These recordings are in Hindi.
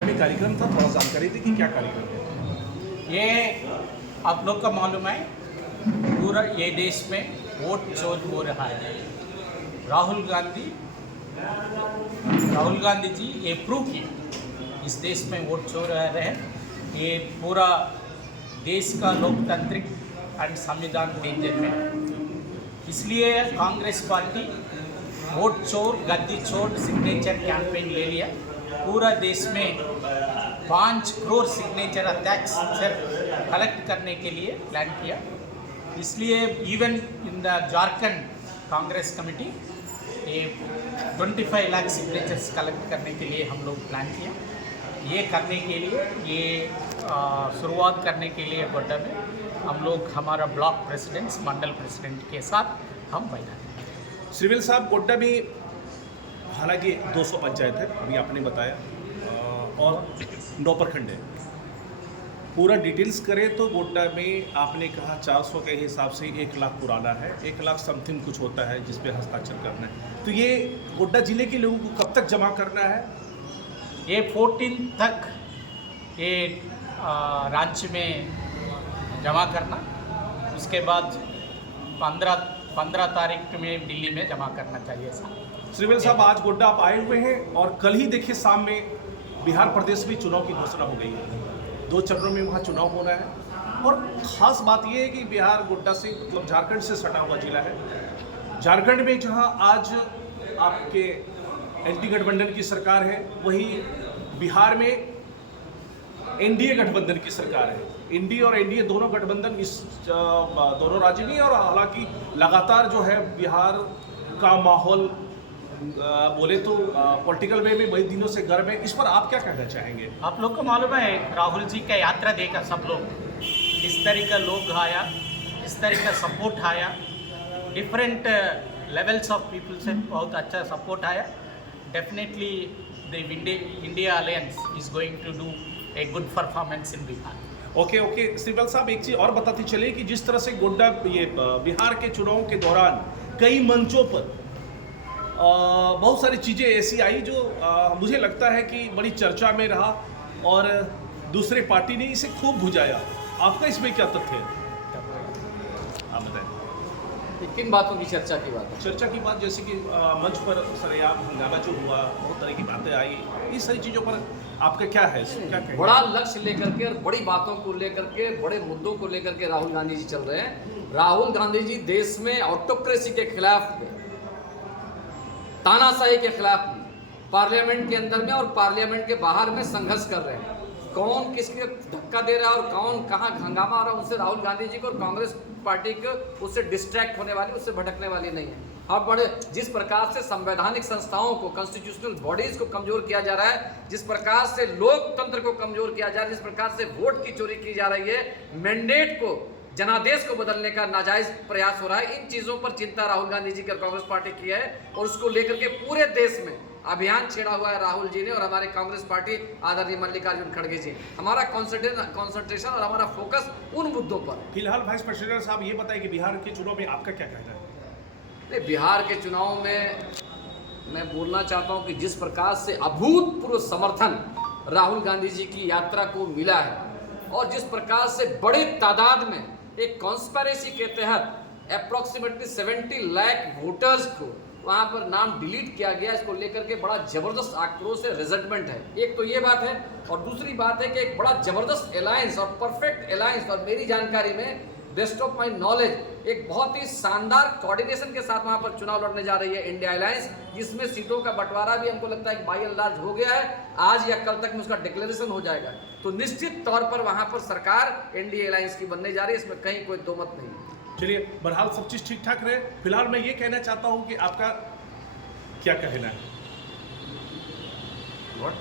कार्यक्रम था, थोड़ा जानकारी दी कि क्या कार्यक्रम है। ये आप लोग का मालूम है, पूरा ये देश में वोट चोर हो रहा है। राहुल गांधी जी ये प्रूव किए इस देश में वोट चोर रहे हैं। ये पूरा देश का लोकतांत्रिक एंड संविधान डेंजर में। इसलिए कांग्रेस पार्टी वोट चोर गद्दी चोर सिग्नेचर कैंपेन ले लिया। पूरा देश में 5 करोड़ सिग्नेचर अटैक्सर कलेक्ट करने के लिए प्लान किया। इसलिए even in the Jharkhand Congress committee ये 25 लाख सिग्नेचर्स कलेक्ट करने के लिए हम लोग प्लान किया। ये करने के लिए शुरुआत करने के लिए गोड्डा में हम लोग हमारा ब्लॉक प्रेसिडेंट्स मंडल प्रेसिडेंट के साथ हम बैठा थे। सिविल साहब, गोड्डा में हालांकि 200 पंचायत है, अभी आपने बताया, और 9 प्रखंड है। पूरा डिटेल्स करें तो गोड्डा में आपने कहा 400 के हिसाब से 1 लाख पुराना है, 1 लाख समथिंग कुछ होता है जिस पे हस्ताक्षर करना है। तो ये गोड्डा जिले के लोगों को कब तक जमा करना है? ये 14 तक ये रांची में जमा करना, उसके बाद 15 तारीख में दिल्ली में जमा करना चाहिए साहब। सिविल साहब, आज गोड्डा आप आए हुए हैं और कल ही देखिए शाम में बिहार प्रदेश में चुनाव की घोषणा हो गई है। 2 चरणों में वहाँ चुनाव हो रहा है और ख़ास बात यह है कि बिहार गोड्डा से मतलब झारखंड से सटा हुआ जिला है। झारखंड में जहाँ आज आपके एनडी गठबंधन की सरकार है, वही बिहार में एनडीए गठबंधन की सरकार है। एनडीए और एनडीए दोनों गठबंधन इस दोनों राज्य में, और हालांकि लगातार जो है बिहार का माहौल बोले तो पॉलिटिकल वे में बड़े दिनों से गर्म है। इस पर आप क्या कहना चाहेंगे? आप लोग को मालूम है, राहुल जी का यात्रा देखा सब लोग, इस तरह का लोग आया, इस तरह का सपोर्ट आया, डिफरेंट लेवल्स ऑफ पीपल से बहुत अच्छा सपोर्ट आया। Definitely the India alliance is going to do a good performance in Bihar. Okay civil साहब, एक चीज़ और बताती चले कि जिस तरह से गोड्डा ये बिहार के चुनाव के दौरान कई मंचों पर बहुत सारी चीज़ें ऐसी आई जो मुझे लगता है कि बड़ी चर्चा में रहा और दूसरे पार्टी ने इसे खूब भुजाया। आपका इसमें क्या तथ्य है? आप बताएं। किन बातों की चर्चा की बात है? चर्चा की बात जैसे कि मंच पर सरेआम हंगामा जो हुआ, बहुत तरह की बातें आई, इस सारी चीज़ों पर आपका क्या है? क्या कहेंगे? बड़ा लक्ष्य लेकर के और बड़ी बातों को लेकर के, बड़े मुद्दों को लेकर के राहुल गांधी जी चल रहे हैं। राहुल गांधी जी देश में ऑटोक्रेसी के खिलाफ में, तानाशाही के खिलाफ में, पार्लियामेंट के अंदर में और पार्लियामेंट के बाहर में संघर्ष कर रहे हैं। कौन किसके धक्का दे रहा है और कौन कहाँ हंगामा आ रहा है, उससे राहुल गांधी जी को और कांग्रेस पार्टी को उससे डिस्ट्रैक्ट होने वाली, उससे भटकने वाली नहीं है। अब बड़े जिस प्रकार से संवैधानिक संस्थाओं को, कॉन्स्टिट्यूशनल बॉडीज को कमजोर किया जा रहा है, जिस प्रकार से लोकतंत्र को कमजोर किया जा रहा है, जिस प्रकार से वोट की चोरी की जा रही है, मैंडेट को, जनादेश को बदलने का नाजायज प्रयास हो रहा है, इन चीजों पर चिंता राहुल गांधी जी की और कांग्रेस पार्टी की है और उसको लेकर के पूरे देश में अभियान छेड़ा हुआ है राहुल जी ने और हमारे कांग्रेस पार्टी आदरणीय मल्लिकार्जुन खड़गे जी। हमारा कॉन्सेंट्रेशन और हमारा फोकस उन मुद्दों पर। फिलहाल वाइस प्रेसिडेंट साहब ये बताएं कि बिहार के चुनाव में आपका क्या कहना है? नहीं, बिहार के चुनाव में मैं बोलना चाहता हूं कि जिस प्रकार से अभूतपूर्व समर्थन राहुल गांधी जी की यात्रा को मिला है और जिस प्रकार से बड़ी तादाद में एक कॉन्स्पिरेसी के तहत अप्रोक्सीमेटली 70 लाख वोटर्स को वहां पर नाम डिलीट किया गया, इसको लेकर के बड़ा जबरदस्त आक्रोश है, रिजल्टमेंट है। एक तो ये बात है और दूसरी बात है कि एक बड़ा जबरदस्त अलायंस और परफेक्ट अलायंस, और मेरी जानकारी में, बेस्ट ऑफ माई नॉलेज, एक बहुत ही शानदार कोऑर्डिनेशन के साथ वहां पर चुनाव लड़ने जा रही है इंडिया अलायंस, जिसमें सीटों का बंटवारा भी हमको लगता है कि बाय एंड लार्ज हो गया है। आज या कल तक में उसका डिक्लेरेशन हो जाएगा। तो निश्चित तौर पर वहां पर सरकार एनडीए अलायंस की बनने जा रही है, इसमें कहीं कोई दो मत नहीं। चलिए, बहरहाल सब चीज़ ठीक ठाक रहे। फिलहाल मैं ये कहना चाहता हूँ कि आपका क्या कहना है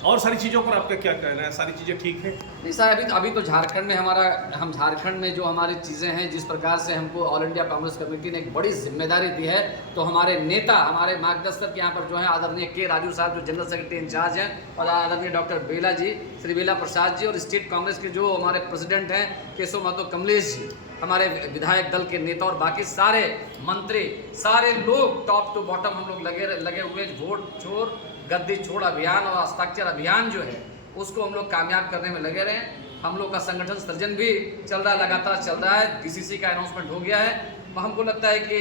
और सारी चीज़ों पर आपका क्या कहना है? सारी चीज़ें ठीक है? नहीं सर, अभी तो झारखंड में हम झारखंड में जो हमारी चीज़ें हैं, जिस प्रकार से हमको ऑल इंडिया कांग्रेस कमेटी ने एक बड़ी जिम्मेदारी दी है, तो हमारे नेता, हमारे मार्गदर्शक यहाँ पर जो है आदरणीय के राजू साहब जो जनरल सेक्रेटरी इंचार्ज हैं, और आदरणीय डॉक्टर बेला जी, श्री बेला प्रसाद जी, और स्टेट कांग्रेस के जो हमारे प्रेसिडेंट हैं केशव महतो कमलेश जी, हमारे विधायक दल के नेता और बाकी सारे मंत्री, सारे लोग टॉप टू बॉटम हम लोग लगे हुए वोट चोर गद्दी छोड़ अभियान और हस्ताक्षर अभियान जो है उसको हम लोग कामयाब करने में लगे रहें। हम लोग का संगठन सृजन भी चल रहा है, लगातार चल रहा है। बीसीसी का अनाउंसमेंट हो गया है। हमको लगता है कि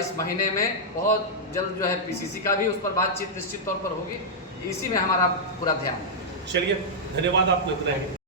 इस महीने में बहुत जल्द जो है पीसीसी का भी उस पर बातचीत निश्चित तौर पर होगी। इसी में हमारा पूरा ध्यान है। चलिए, धन्यवाद आपको इतना है।